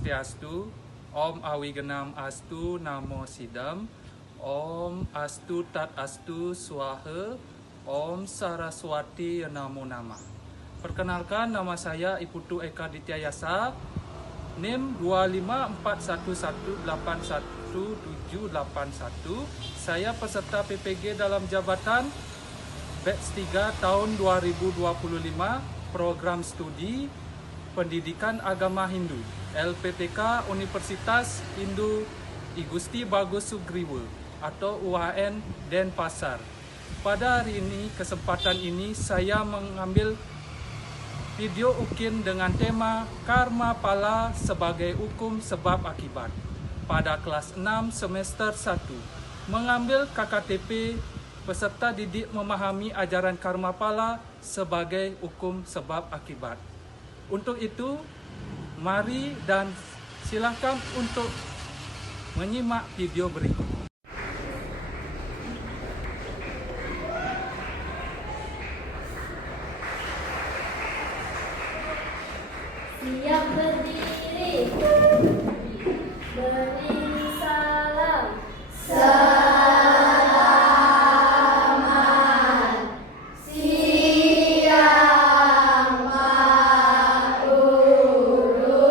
Swastiastu, Om Awigenam Astu Namo Sidam, Om Astu Tat Astu Swaha, Om Saraswati Namo Nama. Perkenalkan, nama saya Iputu Eka Dityayasa, NIM 25411817781. Saya peserta PPG dalam jabatan batch 3 tahun 2025, program studi Pendidikan Agama Hindu, LPTK Universitas Hindu I Gusti Bagus Sugriwa atau UHN Denpasar. Pada hari ini, kesempatan ini saya mengambil video ukin dengan tema Karma Pala sebagai Hukum Sebab Akibat pada kelas 6 semester 1. Mengambil KKTP, peserta didik memahami ajaran karma pala sebagai hukum sebab akibat. Untuk itu, mari dan silakan untuk menyimak video berikut. Siap berdiri, beri salam. Selamat siang, Pak Guru.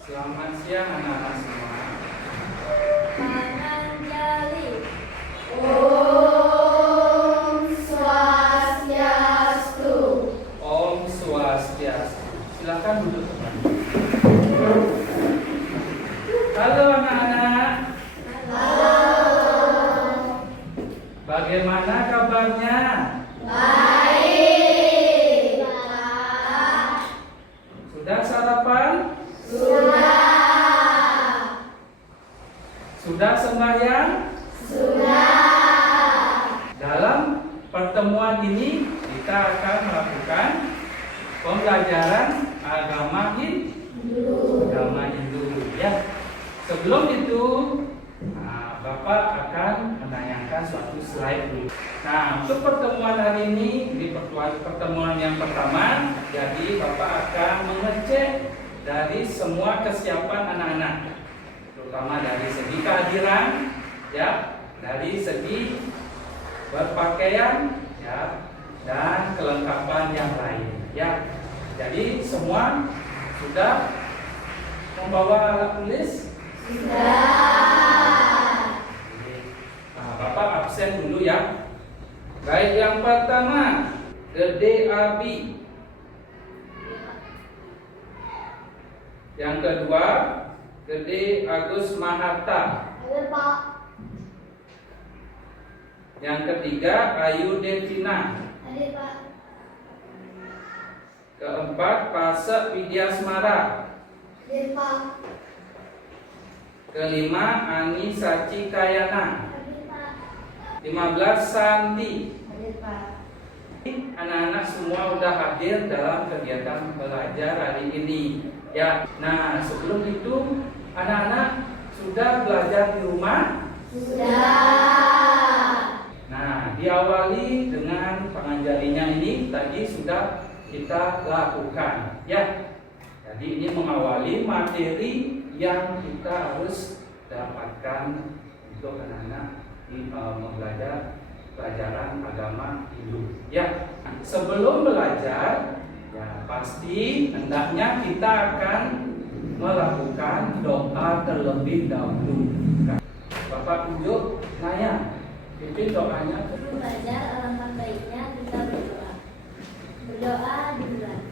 Selamat siang anak-anak semua. Tangan jali. Om Swastiastu. Om Swastiastu. Silakan duduk teman. Halo anak-anak. Halo. Bagaimana kabarnya? Baik, Pak. Sudah sarapan? Sudah. Sudah sembahyang? Sudah. Dalam pertemuan ini kita akan melakukan pembelajaran agama Hindu. Ya. Sebelum itu, Bapak akan menanyakan suatu slide dulu. Nah, untuk pertemuan hari ini, di pertemuan yang pertama, jadi Bapak akan mengecek dari semua kesiapan anak-anak, terutama dari segi kehadiran, ya, dari segi berpakaian, ya, dan kelengkapan yang lain, ya. Jadi semua sudah membawa alat tulis? Sudah. Nah, Bapak absen dulu ya. Baik, yang pertama, Gede Abi. Yang kedua, Gede Agus Maharta. Ada, Pak. Yang ketiga, Ayu Devina. Ada, Pak. Keempat, Pasek Widyasmara. Ada, Pak. Kelima, Ani Saci Kayana. Ada, Pak. 15, Santi. Ada, Pak. Anak-anak semua sudah hadir dalam kegiatan belajar hari ini, ya. Nah, sebelum itu anak-anak sudah belajar di rumah? Sudah. Nah, diawali dengan penganjalinya ini tadi sudah kita lakukan, ya. Jadi ini mengawali materi yang kita harus dapatkan untuk anak-anak di belajar pelajaran agama Hindu. Ya, sebelum belajar, ya pasti hendaknya kita akan melakukan doa terlebih dahulu. Bapak tunjuk, nanya, pimpin doanya. Sebelum belajar, alangkah baiknya kita berdoa. Berdoa dimulai.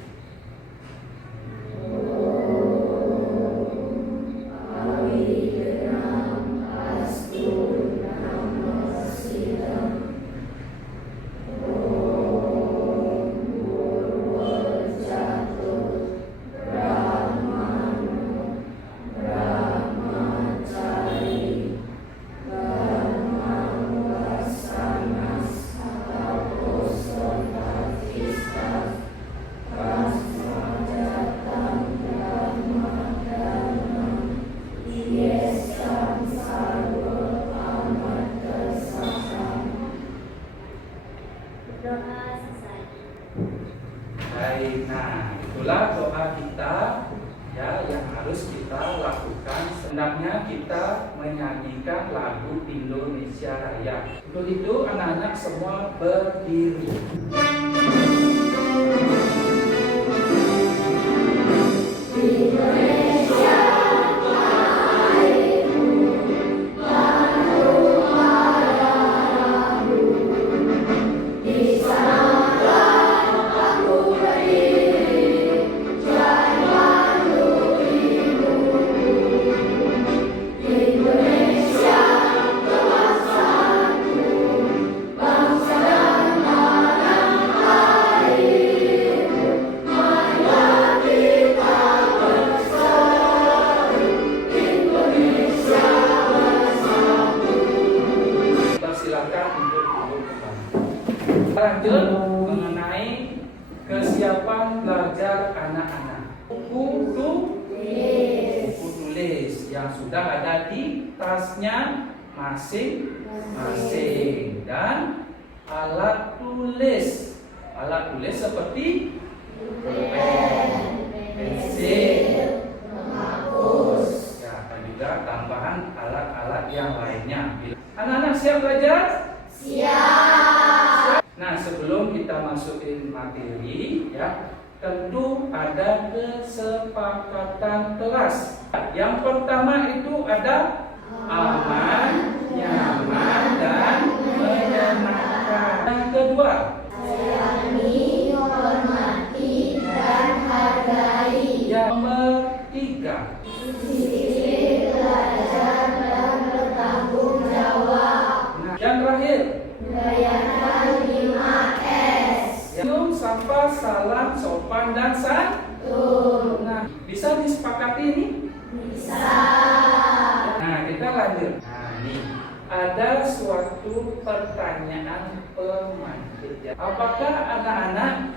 harus kita lakukan. Hendaknya kita menyanyikan lagu Indonesia Raya. Untuk itu anak-anak semua berdiri. Lanjut mengenai kesiapan belajar anak-anak. Buku tulis yang sudah ada di tasnya masing-masing, dan alat tulis. Alat tulis seperti pen, pensil, menghapus, ya, dan juga tambahan alat-alat yang lainnya. Anak-anak siap belajar? Siap. Nah, sebelum kita masukin materi, ya, tentu ada kesepakatan kelas. Yang pertama itu ada aman, nyaman, dan menyenangkan. Yang kedua, sayangi, hormati, dan hargai. Yang ketiga, disiplin, belajar, dan bertanggung jawab. Nah, yang terakhir, merayakan 5S. Minum, sapa, salam, sopan, dan santun. Nah, bisa disepakati ini? Bisa. Nah, kita lanjut. Nah, ini ada suatu pertanyaan pemantik. Apakah anak-anak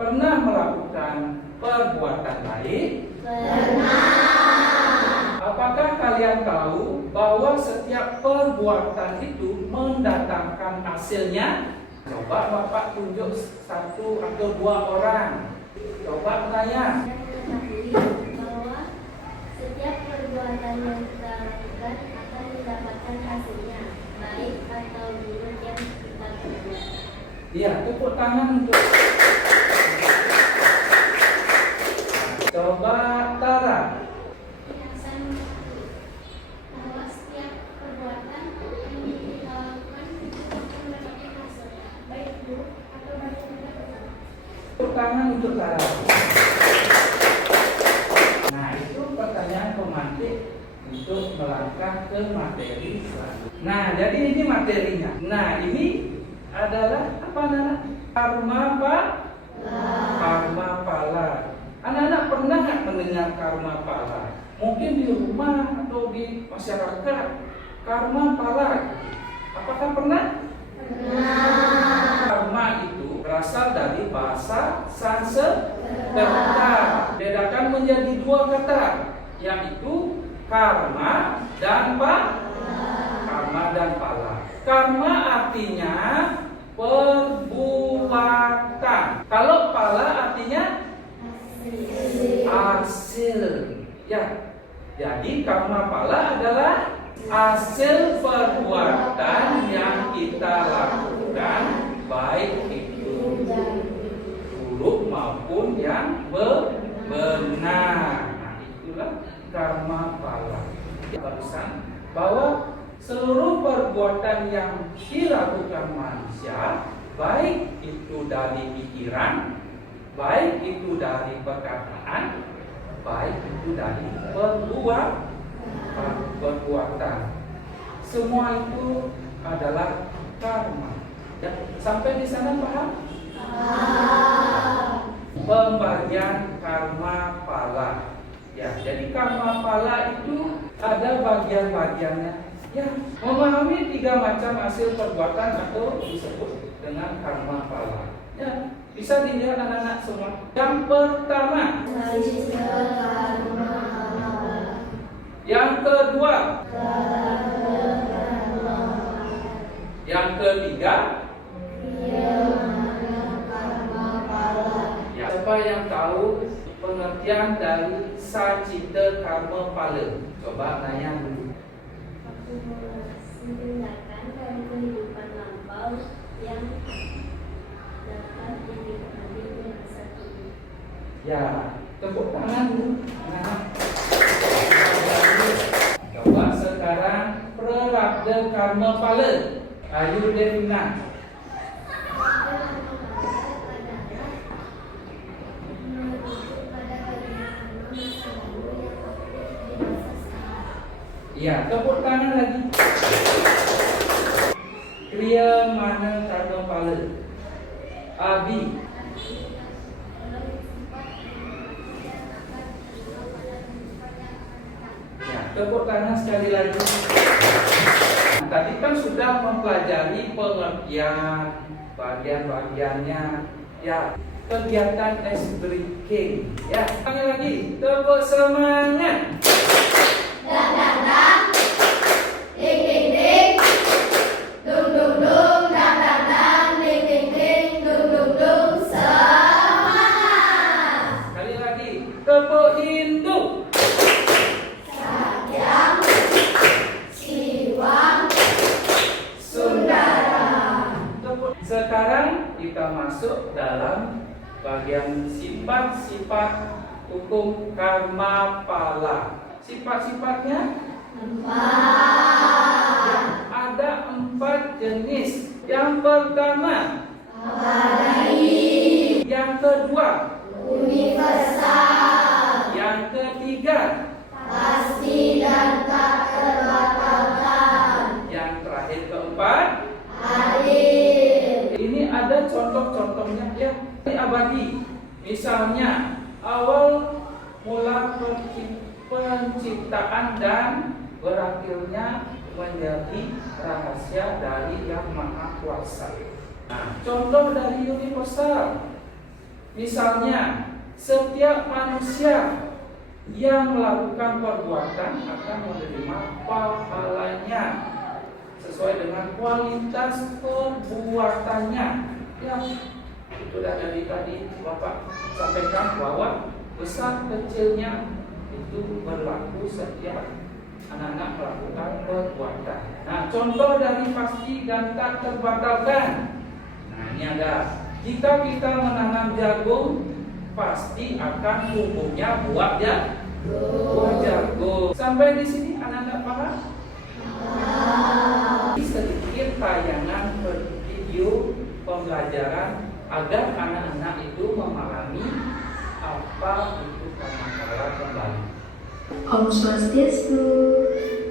pernah melakukan perbuatan baik? Pernah. Apakah kalian tahu bahwa setiap perbuatan itu mendatangkan hasilnya? Coba Bapak tunjuk satu atau dua orang. Coba tanya. Bahwa setiap perbuatan yang kita lakukan akan mendapatkan hasilnya, baik atau buruk yang kita perbuat. Iya, tepuk tangan untuk. Coba Tara. Bahwa setiap perbuatan yang kita lakukan akan mendapatkan hasilnya, baik buruk atau baik yang kita perbuat. Tepuk tangan untuk Tara. Nah, itu pertanyaan pemantik untuk melangkah ke materi selanjutnya. Nah, jadi ini materinya. Nah, ini adalah apa, anak-anak? Karma pala. Anak-anak pernah nggak mendengar karma pala? Mungkin di rumah atau di masyarakat. Karma pala. Apakah pernah? Pernah. Karma itu berasal dari bahasa Sanskerta. Bedakan menjadi dua kata, yaitu karma dan pala. Karma artinya perbuatan. Kalau pala artinya hasil. Ya. Jadi karma pala adalah hasil perbuatan yang kita lakukan, baik itu buruk maupun yang benar. Nah, itulah karma pala. Barusan bahwa seluruh perbuatan yang dilakukan manusia, baik itu dari pikiran, baik itu dari perkataan, baik itu dari perbuatan, semua itu adalah karma. Ya, sampai di sana paham? Pembagian karma pala. Ya, jadi karma pala itu ada bagian-bagiannya. Ya, memahami 3 macam hasil perbuatan atau disebut dengan karma pala. Ya, bisa dilihat anak-anak semua. Yang pertama, yang kedua, yang ketiga, ya, siapa yang tahu pengertian dari sacita karma pala? Coba nanya dulu. Mendengarkan dari kehidupan lampau yang dapat dinikmati dengan satu. Ya, tepuk tangan dulu. Nah. Coba sekarang prarabdha karma pala. Ayo Devina. Ya, tepuk tangan lagi. Kriya mana karma pala? Abi. Ya, tepuk tangan sekali lagi. Tadi kan sudah mempelajari pengertian bagian-bagiannya. Ya, kegiatan es breaking. Ya, sekali lagi. Tepuk semangat. Dang dang dang, ding ding ding, dung dung dung, dang dang dang, ding ding ding, dung dung dung, semangat. Sekali lagi, tepuk Hindu. Sakyam, Siwam, Sundara. Sekarang kita masuk dalam bagian sifat-sifat hukum karma pala. Sifat-sifatnya ada 4 jenis. Yang pertama, Abadi, yang kedua, universal, yang ketiga, pasti dan tak terbatalkan, yang terakhir keempat. adil. Ini ada contoh-contohnya ya. Ini abadi. Misalnya awal mula penciptaan dan berakhirnya menjadi rahasia dari Yang Maha Kuasa. Nah, contoh dari universal. Misalnya, setiap manusia yang melakukan perbuatan akan menerima pahalanya sesuai dengan kualitas perbuatannya. Ya, itu dari tadi Bapak sampaikan bahwa besar kecilnya itu berlaku setiap anak-anak melakukan perbuatan. Nah, contoh dari pasti dan tak terbatalkan. Nah, ini ada. Jika kita menanam jagung, pasti akan tumbuhnya buah jagung. Sampai di sini anak-anak paham? Sedikit tayangan video pembelajaran agar anak-anak itu memahami apa itu karma pala kembali. Om Swastiastu.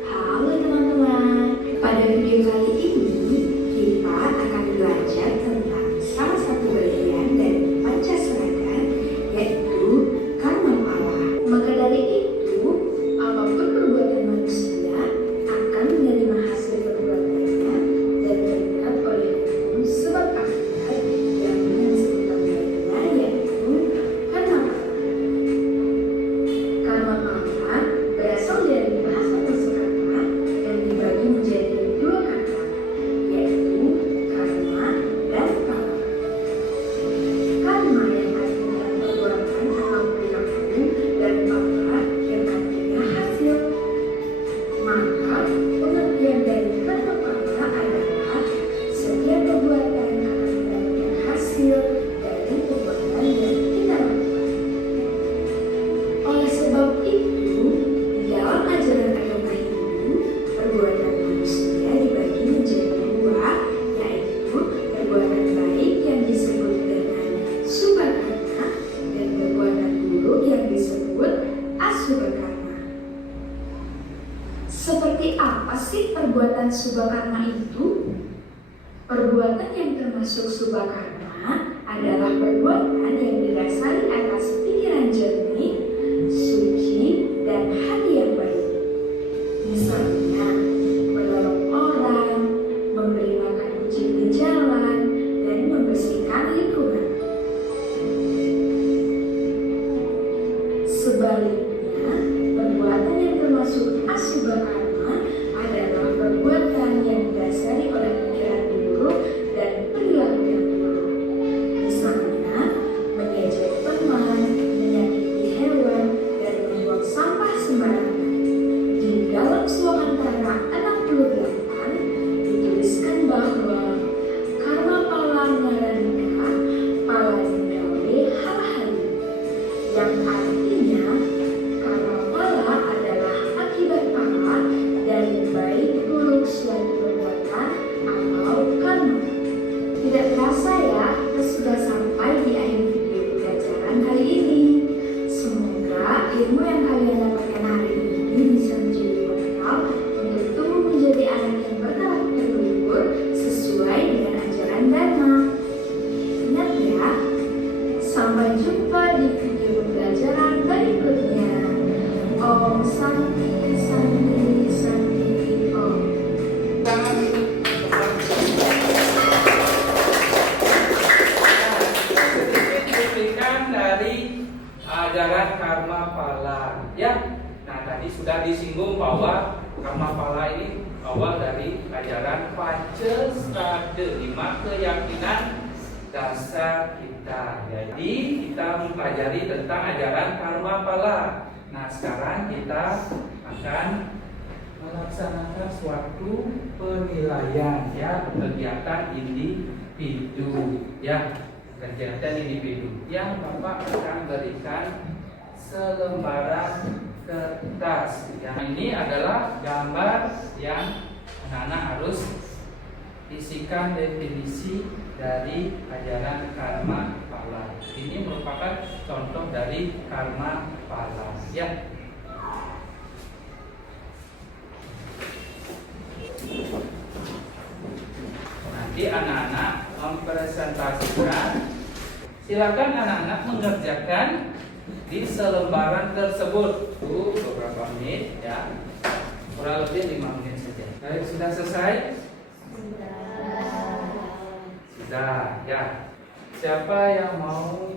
Halo teman-teman. Pada video kali ini kita akan belajar tentang salah satu bagian dari Pancasila, yaitu karma pala. Maka dari itu, apapun perbuatan manusia akan menerima hasil perbuatannya dan terikat oleh hukum sebab akibat yang disebutkan lainnya, yaitu karma pala. Karma pala berasal dari bahasa Sanskerta dan dibagi menjadi 2 kata, yaitu karma dan pala. Karma yang artinya perbuatan atau perilaku dan pala yang artinya hasil. Maka pengertian dari karma pala adalah setiap perbuatan akan mendapatkan hasil dari perbuatan yang kita lakukan. Oleh sebab itu, di dalam ajaran agama Hindu, perbuatan manusia dibagi menjadi 2, yaitu perbuatan baik yang disebut dengan subhakarma dan perbuatan buruk yang disebut asubhakarma. Seperti apa sih perbuatan subhakarma itu? Perbuatan yang termasuk subhakarma adalah perbuatan yang didasari atas pikiran jernih, suci, dan hati yang baik. Misalnya, menolong orang, memberi makan kucing di jalan, dan membersihkan lingkungan. Sebaliknya, perbuatan yang termasuk asubhakarma adalah perbuatan yang didasari oleh pikiran buruk dan perilaku yang buruk. Misalnya, mengejek teman, menyakiti hewan, Tadi sudah disinggung bahwa karma pala ini awal dari ajaran Pancasila, 5 keyakinan dasar kita. Jadi kita mempelajari tentang ajaran karma pala. Nah, sekarang kita akan melaksanakan suatu penilaian, ya, kegiatan individu, ya, kegiatan individu yang Bapak akan berikan selembaran kertas. Yang ini adalah gambar yang anak-anak harus isikan definisi dari ajaran karma pala. Ini merupakan contoh dari karma pala, ya. Nanti anak-anak mempresentasikan. Silakan anak-anak mengerjakan di selembaran tersebut. Beberapa menit, ya. Kurang lebih 5 menit saja. Baik, sudah selesai? Sudah, ya. Siapa yang mau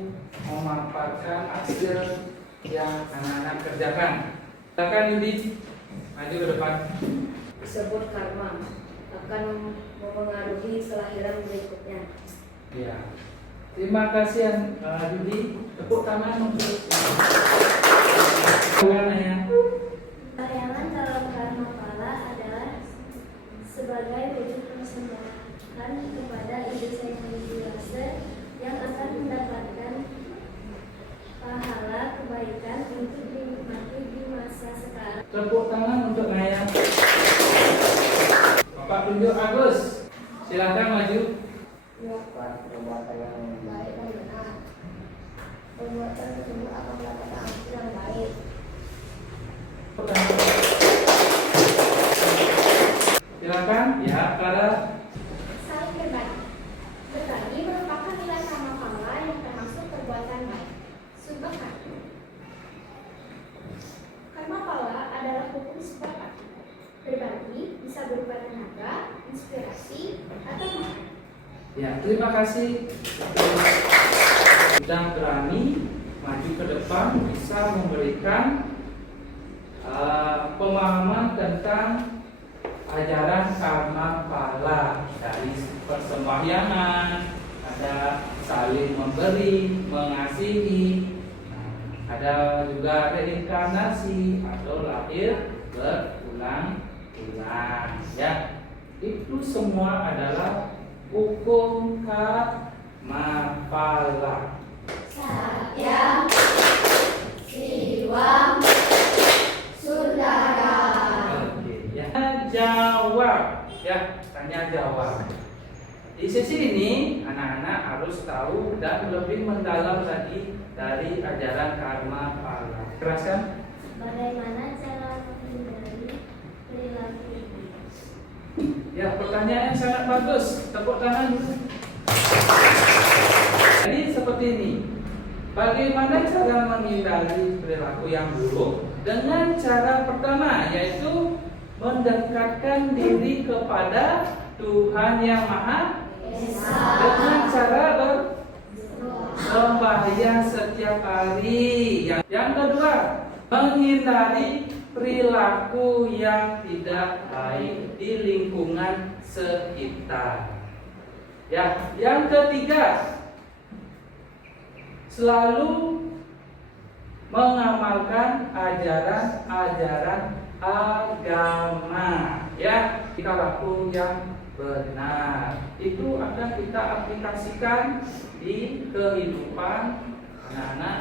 memaparkan hasil yang anak-anak kerjakan? Silakan Yudi, maju ke depan. Disebut karma akan mempengaruhi kelahiran berikutnya. Ya. Terima kasih Yudi. Tepuk tangan untuk ya. Bayangan dalam karma pala adalah sebagai wujud persembahan kepada ibu saya biasa yang akan mendapatkan pahala kebaikan untuk dinikmati di masa sekarang. Tepuk tangan untuk Naya. Bapak tunjuk Agus. Silakan maju. Melakukan perbuatan yang baik dan benar. Perbuatan tersebut akan mendapatkan hasil yang baik. Silakan, ya, Clara. Saling berbagi. Berbagi merupakan nilai karma pala yang termasuk perbuatan baik. Subhaka. Karma pala adalah hukum sepakat. Berbagi bisa berupa tenaga, inspirasi, atau makan. Ya, terima kasih. Sudah berani maju ke depan, bisa memberikan pemahaman tentang ajaran karma pala dari persembahyangan, ada saling memberi, mengasihi, ada juga reinkarnasi atau lahir berulang-ulang, ya. Itu semua adalah hukum karma pala. Satya, Siwam, Sundara. Oke, ya, jawab, ya, tanya jawab. Di sisi ini anak-anak harus tahu dan lebih mendalam lagi dari ajaran karma pala. Teruskan. Bagaimana cara menghindari perilaku ini? Ya, pertanyaan yang sangat bagus. Tepuk tangan dulu. Jadi seperti ini. Bagaimana cara menghindari perilaku yang buruk? Dengan cara pertama, yaitu mendekatkan diri kepada Tuhan Yang Maha Esa dengan cara bersembahyang setiap hari. Yang kedua, menghindari perilaku yang tidak baik di lingkungan sekitar. Ya, yang ketiga, selalu mengamalkan ajaran-ajaran agama, ya, perilaku yang benar. Itu akan kita aplikasikan di kehidupan anak-anak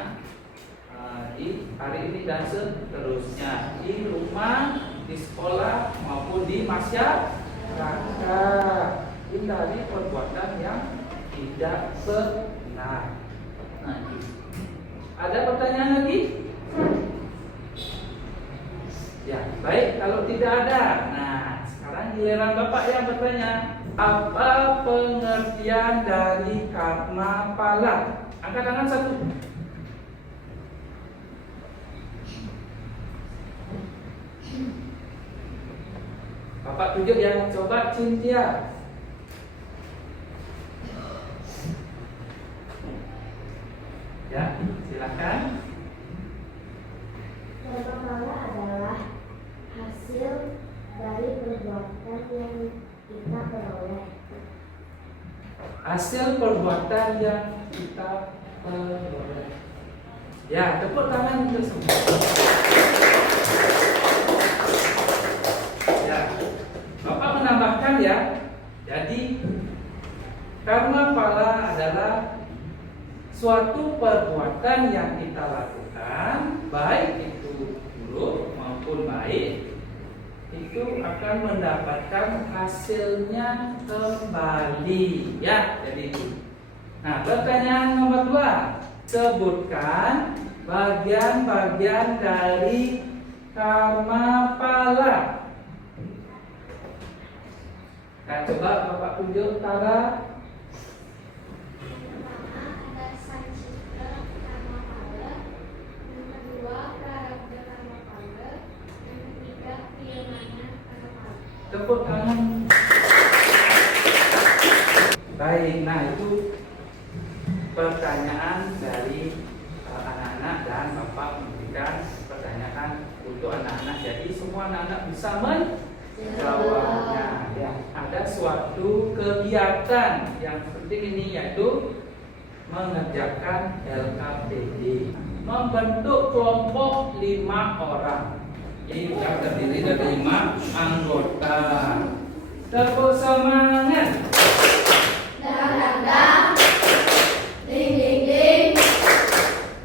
di hari ini dan seterusnya, di rumah, di sekolah maupun di masyarakat. Hindari perbuatan yang tidak benar. Nah, ada pertanyaan lagi? Ya, baik. Kalau tidak ada, nah sekarang giliran Bapak yang bertanya. Apa pengertian dari karma pala? Angkat tangan satu. Bapak tunjuk yang coba Cynthia. Ya, silakan. Karma pala adalah kita peroleh. Hasil perbuatan yang kita peroleh. Ya, tepuk tangan untuk semua. Ya, Bapak menambahkan ya. Jadi karma pala adalah suatu perbuatan yang kita lakukan, baik itu buruk maupun baik, itu akan mendapatkan hasilnya kembali ya. Jadi itu. Nah, pertanyaan nomor 2, sebutkan bagian-bagian dari karma pala. Nah, coba Bapak tunjuk Tara. Pertama ada sancitra karma pala, yang kedua prarabdha karma pala, yang ketiga priyamana karma pala. Tepuk tangan. Baik, nah itu pertanyaan dari anak-anak dan Bapak memberikan pertanyaan untuk anak-anak. Jadi semua anak-anak bisa menjawabnya. Ya, ada suatu kegiatan yang penting ini yaitu mengerjakan LKPD, membentuk kelompok 5 orang. Ini yang terdiri dari 5 anggota. Tepuk semangat. Dang dang dang, ding ding ding,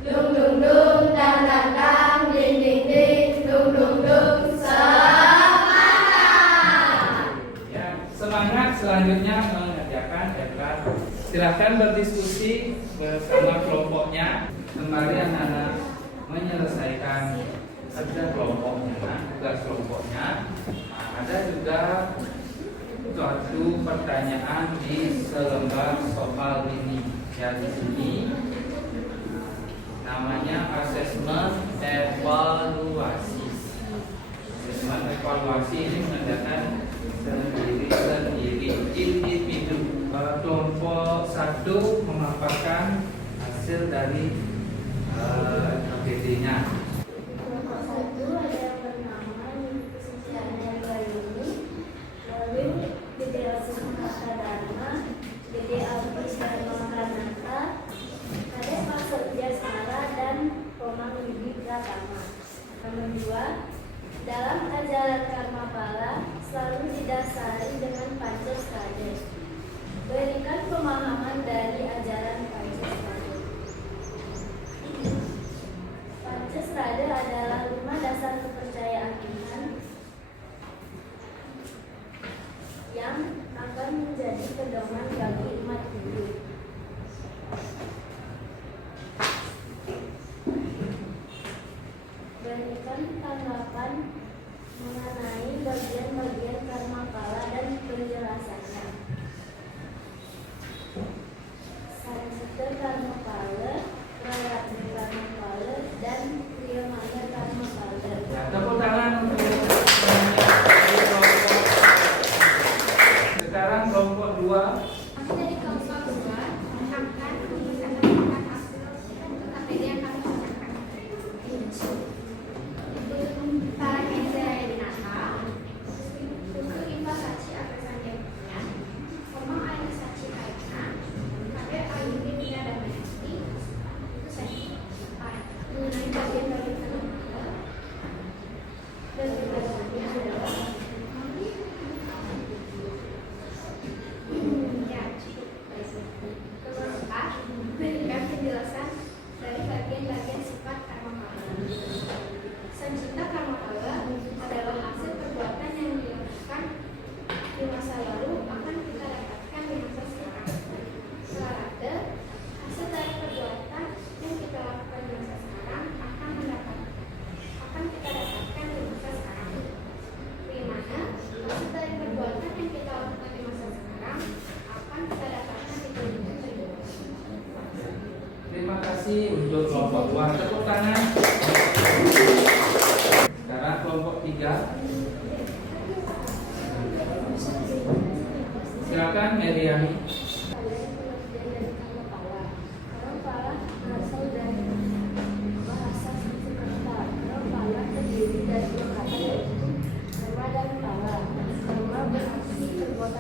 dung dung dung, dang dang dang, ding ding ding, dung dung dung, semangat. Ya, semangat selanjutnya mengerjakan LKPD. Silakan berdiskusi bersama kelompoknya. Kembali anak-anak menyelesaikan kerja kelompoknya, tugas kelompoknya. Nah, ada juga suatu pertanyaan di selembar soal ini. Ya, di sini namanya asesmen evaluasi. Asesmen evaluasi ini menandakan sendiri individu. Kelompok 1 memaparkan hasil dari KPD-nya. Kelompok 1 ada yang bernama Suciana Bayuni, lalu Gede Asmata Dharma, Gede Alpis Dharma Kanata, Kade Pasotja Sara, dan Komang Widi Pratama. Nomor 2, dalam ajaran karma pala selalu didasari dengan Pancasila. Berikan pemahaman dari ajaran Pancasila. Pancasila adalah 5 dasar kepercayaan Tuhan yang akan menjadi pedoman bagi umat Hindu. Berikan tanggapan mengenai bagian-bagian karma pala dan penjelasannya. Sancitra karma pala, prarabdha karma pala, dan priyamana karma pala. Nah, tepuk tangan untuk dari kelompok. Sekarang kelompok 2. Kami dari kelompok 2 akan menyampaikan hasil KPD yang kami lakukan. Para Hendra Dinata, Buku Impa Saci Apesanjanya, Komang Ayu Saci Aina, Kade Ayuni Mina Damayasti, itu saja. Mengenai bagian-bagian karma dan penjelasannya adalah ya cukup baik. Nomor 4, berikan penjelasan dari bagian-bagian sifat karma pala. Sancitra karma pala adalah hasil perbuatan yang dilakukan di masa lalu akan kita dapatkan di masa sekarang. Prarabdha, hasil dari perbuatan yang kita lakukan di masa sekarang akan kita dapatkan di masa sekarang. Priyamana, hasil dari perbuatan yang kita lakukan di masa sekarang akan kita dapatkan di kehidupan berikutnya. Terima kasih untuk kelompok 2. Tepuk tangan. Sekarang kelompok 3. Silakan Meriani. Kalian pengertian dari karma pala. Karma pala berasal dari bahasa Sanskerta. Karma pala terdiri dari 2 kata yaitu karma dan pala. Karma berarti perbuatan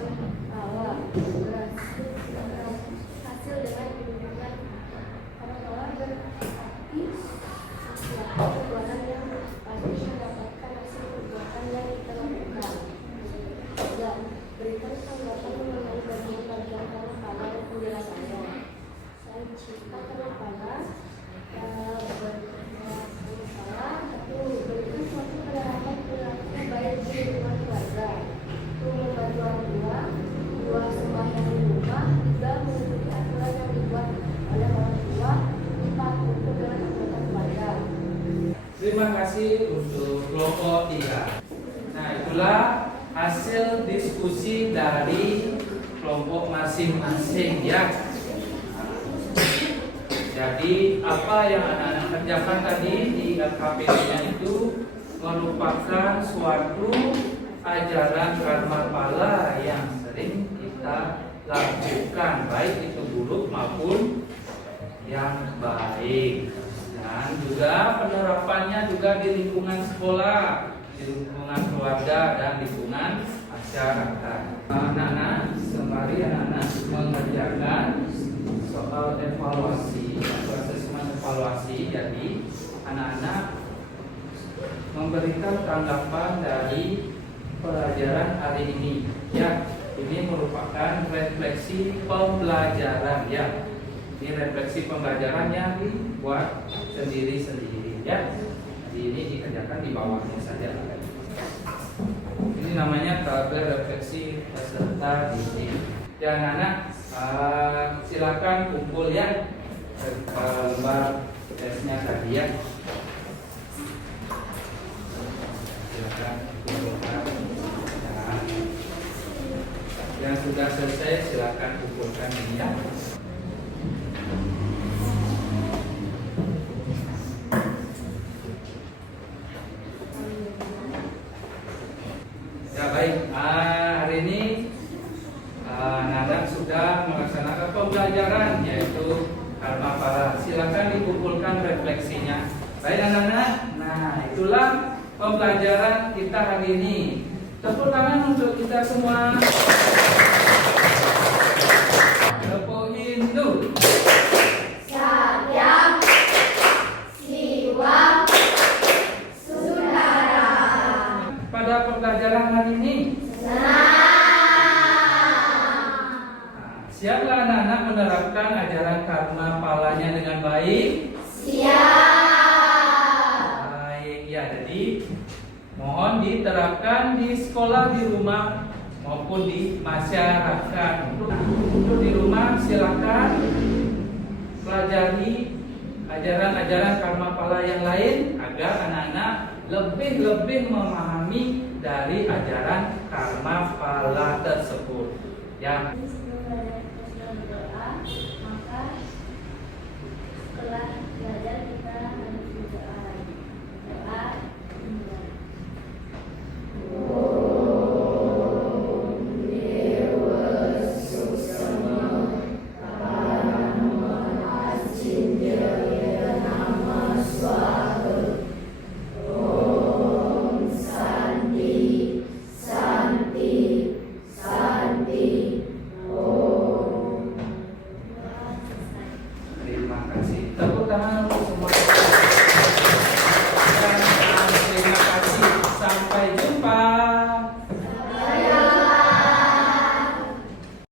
itulah hasil diskusi dari kelompok masing-masing ya. Jadi apa yang anak-anak kerjakan tadi di LKPD-nya itu merupakan suatu ajaran karma pala yang sering kita lakukan, baik itu buruk maupun yang baik. Dan juga penerapannya juga di lingkungan sekolah, di lingkungan keluarga dan lingkungan masyarakat. Anak-anak, sembari anak-anak mengerjakan soal evaluasi atau asesmen evaluasi, jadi anak-anak memberikan tanggapan dari pelajaran hari ini. Ya, ini merupakan refleksi pembelajaran ya. Ini refleksi pembelajaran yang dibuat sendiri-sendiri ya. Jadi ini dikerjakan di bawahnya saja. Ini namanya tabel refleksi peserta didik. Ya anak-anak, silakan kumpul ya lembar tesnya tadi ya. Silakan kumpulkan. Nah, yang sudah selesai silakan kumpulkan ini ya. Ya baik, hari ini anak-anak sudah melaksanakan pembelajaran yaitu karma pala. Silakan dikumpulkan refleksinya. Baik anak-anak, nah itulah pembelajaran kita hari ini. Tepuk tangan untuk kita semua. Tepuk Hindu. Satyam, Siwam, Sundara. Pada pembelajaran hari ini, siaplah anak-anak menerapkan ajaran karma palanya dengan baik? Siap. Baik, ya jadi mohon diterapkan di sekolah, di rumah maupun di masyarakat. Untuk di rumah silakan pelajari ajaran-ajaran karma pala yang lain agar anak-anak lebih memahami dari ajaran karma pala tersebut. Ya.